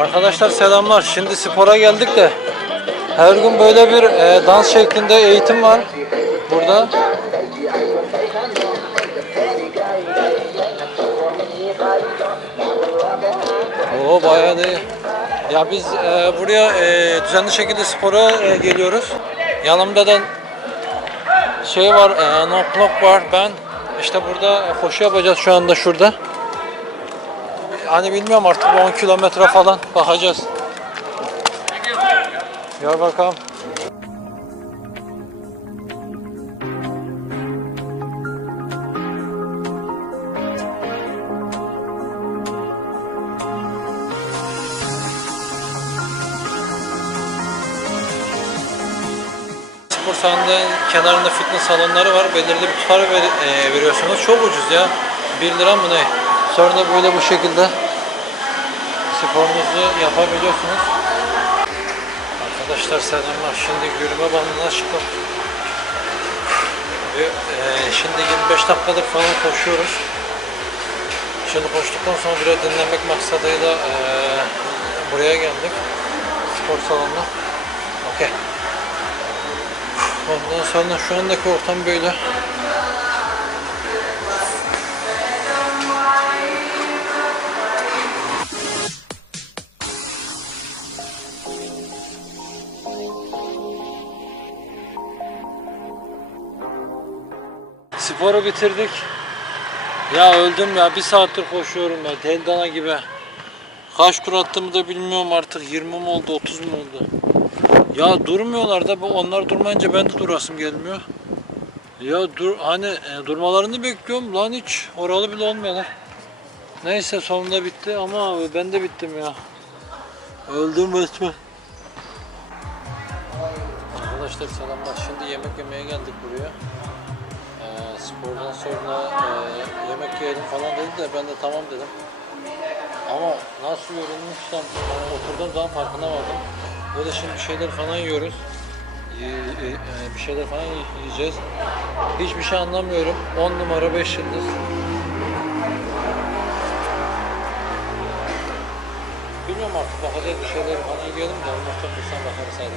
Arkadaşlar selamlar. Şimdi spora geldik de her gün böyle bir e, dans şeklinde eğitim var burada. Oo bayağı iyi. Ya biz e, buraya e, düzenli şekilde spora e, geliyoruz. Yanımda da şey var, e, no clock var. Ben işte burada koşu yapacağız şu anda şurada. Hani bilmiyorum artık bir 10 kilometre falan bakacağız. Gör bakalım. Spor salonunda kenarında fitness salonları var. Belirli bir tutar e, veriyorsunuz. Çok ucuz ya. 1 lira mı ne? Sonra böyle bu şekilde sporunuzu yapabiliyorsunuz. Arkadaşlar selamlar. Şimdi yürüme bandına çıkıp ve, e, şimdi 25 dakikadır falan koşuyoruz. Şimdi koştuktan sonra biraz dinlenmek maksadıyla e, buraya geldik. Spor salonuna. Okey. Ondan sonra şu andaki ortam böyle. Sporu bitirdik. Ya öldüm ya bir saattir koşuyorum ya deli dana gibi. Kaç tur attığımı da bilmiyorum artık 20 mi oldu 30 mu oldu. Ya durmuyorlar da onlar durmayınca ben de durasım gelmiyor. Ya dur hani e, durmalarını bekliyorum lan hiç oralı bile olmuyorlar. Neyse sonunda bitti ama ben de bittim ya. Öldüm resmen. Arkadaşlar selamlar. Şimdi yemek yemeye geldik buraya. Ee, spordan sonra e, yemek yiyelim falan dedi de ben de tamam dedim. Ama nasıl yorulmuşsam yani oturduğum zaman farkına vardım. Böyle şimdi bir şeyler falan yiyoruz. Ye- e, e, bir şeyler falan yiyeceğiz. Hiçbir şey anlamıyorum. 10 numara 5 yıldız. Bilmiyorum artık bakacağız bir şeyler falan yiyelim de ondan sonra bakarız hadi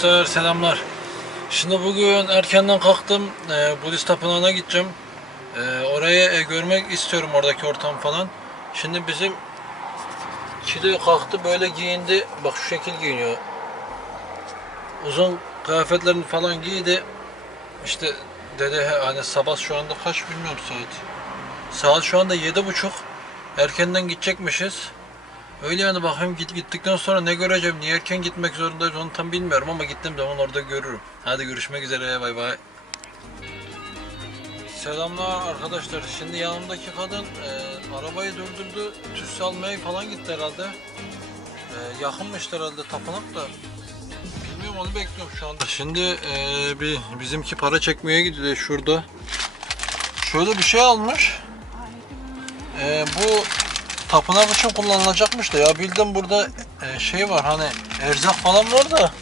Arkadaşlar selamlar. Şimdi bugün erkenden kalktım. E, Budist tapınağına gideceğim. E, orayı e, görmek istiyorum oradaki ortam falan. Şimdi bizim Çiğdem kalktı böyle giyindi. Bak şu şekil giyiniyor. Uzun kıyafetlerini falan giydi. İşte dede he- hani sabah şu anda kaç bilmiyorum saat. Saat şu anda yedi buçuk. Erkenden gidecekmişiz. Öyle yani bakayım git gittikten sonra ne göreceğim, niye erken gitmek zorundayız onu tam bilmiyorum ama gittiğim zaman orada görürüm. Hadi görüşmek üzere, bay bay. Selamlar arkadaşlar. Şimdi yanımdaki kadın e, arabayı durdurdu, tüs almaya falan gitti herhalde. E, yakınmış herhalde tapınak da. Bilmiyorum onu bekliyorum şu anda. Şimdi e, bir bizimki para çekmeye gidiyor şurada. Şöyle bir şey almış. E, bu tapınak için kullanılacakmış da ya bildim burada e, şey var hani erzak falan var da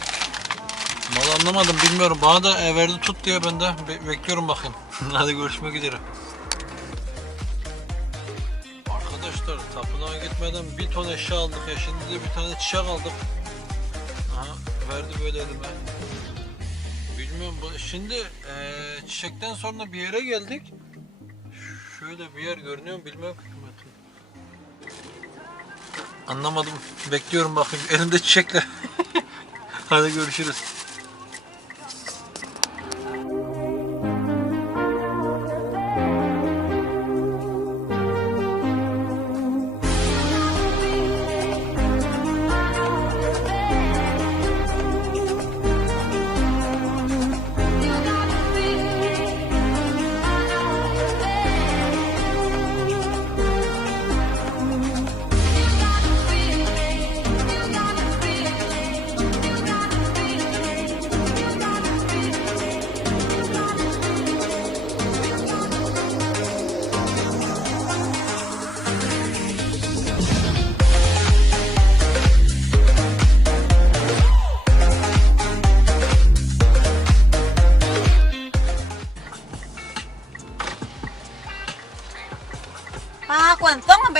Vallahi anlamadım bilmiyorum bana da e, verdi tut diye ben de be- bekliyorum bakayım hadi görüşmek üzere Arkadaşlar tapınağa gitmeden bir ton eşya aldık ya. Şimdi de bir tane çiçek aldım. Aha verdi böyle elime. Bilmiyorum. Şimdi eee, çiçekten sonra bir yere geldik. Şöyle bir yer görünüyor bilmiyorum. Anlamadım. Bekliyorum bakayım. Elimde çiçekler. Hadi görüşürüz.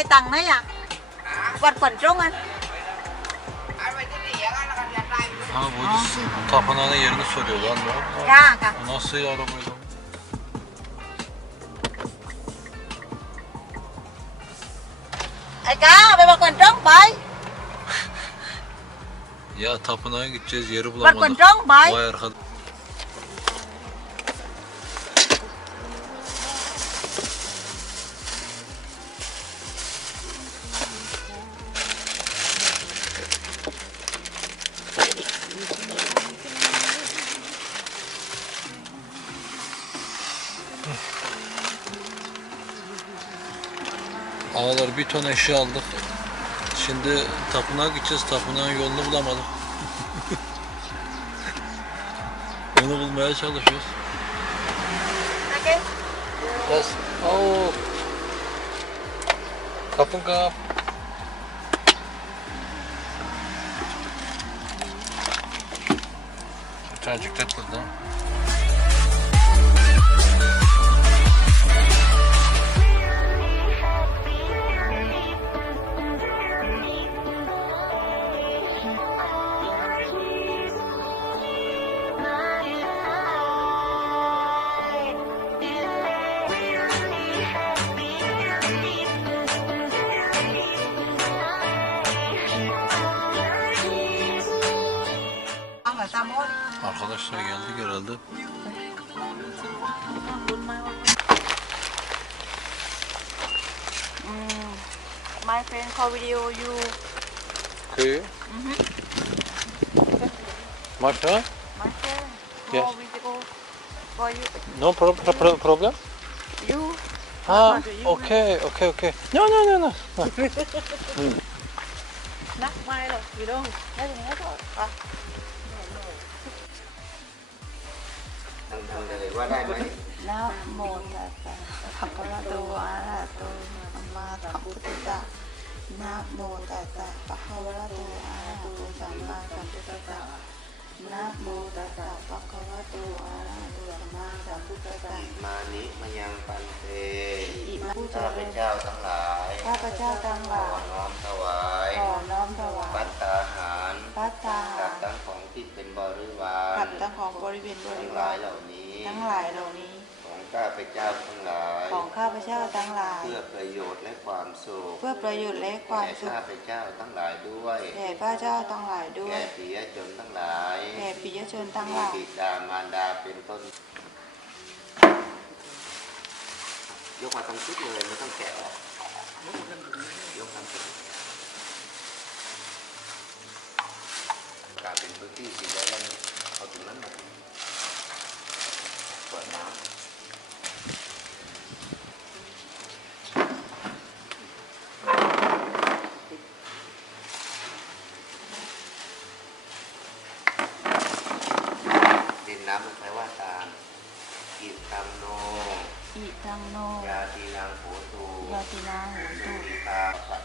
Quần trống là bài tặng đấy à? Quần quần trống anh. Ha Budist tapınağının yerini soruyor lan. Ne cả. O Nasıl arabaydı? Ai cá, bài bạc quần trống bài. Ya tapınağa gideceğiz yeri bulamadık. quần trống bài. Vay arkadaş. Bir ton eşya aldık. Şimdi tapınağa gideceğiz. Tapınağın yolunu bulamadık. Onu bulmaya çalışıyoruz. Ok. Yes. Oh. Kapın kap. Tanecik de burada. Ông là Arkadaşlar geldik herhalde. Mm. My friend call video you. Köyü. Maşa? My friend Yes. call video for you. No problem. Pro problem? You. Ha, okay, okay, okay. No, no, no, no. no. Nắp mai rồi, gì đâu. Đây thì hết rồi. À. ทำทำเลยว่าได้ไหมนะโมตัสสะภะคะวะโตอะระหะโตสัมมาสัมพุทธัสสะนะโมตัสสะภะคะวะโตอะระหะโตสัมมาสัมพุทธัสสะนะโมตัสสะภะคะวะโตอะระหะโตสัมมาสัมพุทธัสสะมานิมยังปันเตอิมาผู้เจ้าพริญเจ้าทั้งหลายข้าพเจ้าทั้งหลาอน้อมถวายขอน้อมถวายปัตตาหารพัตตา ที่เป็นบริวารขัดตั้งของบริเวณบทั้ริงหวาลายรเหล่านี้ ทั้งหลายเหล่านี้ ของข้าพเจ้าทั้งหลาย ของข้าพเจ้าทั้งหลาย เพื่อประโยชน์และความสุข เพื่อประโยชน์และความแก่สุขข้าพเจ้าทั้งหลายด้วยแก่พระเจ้าทั้งหลายด้วแก่ยปิยชนทั้งหลาย แก่ปิยชนทั้งหมีลายบิดามารดาเป็นต้น ยกมาทั้งชุดเลยไม่ต้องแกะออกยกทั้งชุด กลายเป็นพื้นที่สีแดงเอาตรงนั้นมาเปิดน้ำดินน้ำมันแปลว่าตามกิตังโน อิทังโน ยาตีนางโหตู ยาตินาโหตุอิตาปัจ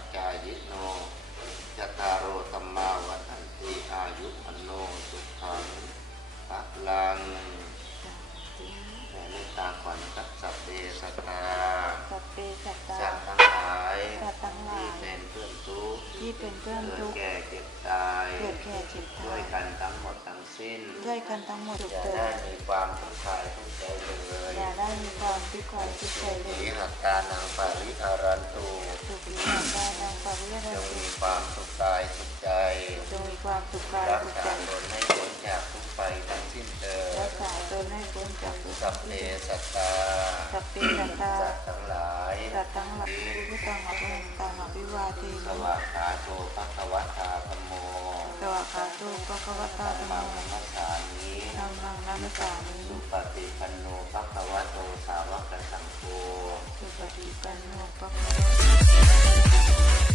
เรื่องเกิทุดกข์แก่เจ็บตายเกิดแก่เจ็บด้ตาวยยกันทั้งหมดทั้งสิ้นด้วยกันทั้งหมดทุกอย่าเกิได้ดมีความทุกข์กายทุกข์ใจเลยอย่าได้มีความทุกข์กายทุกข์ใจเลสียหัตตานังปาริหารันตุสุขีหันดานางปาริยจดางตุมีความสุขกายสุขใจจงมีความสุขกายรักสุขษาใจตนให้พ้นจากทุกข์ไปทั้งสิ้นเถิรั ดกษาตนให้พ้นจากทุกข์สัพเพสัตตาสัพเพสัตตาสัตว์ทั้งหลายสัตว์ทั้งหลายผู้ตังอภิตังอภิวาเทสมิวากขาโตภควตาธรรมโมสวากขาโตุปะคะวะตาธรรมมังโมนัสสามิธัมมังนัมสสามิสุปฏิปันโนภควโตสาวกสังโฆสุปฏิปันโนปะคะวะ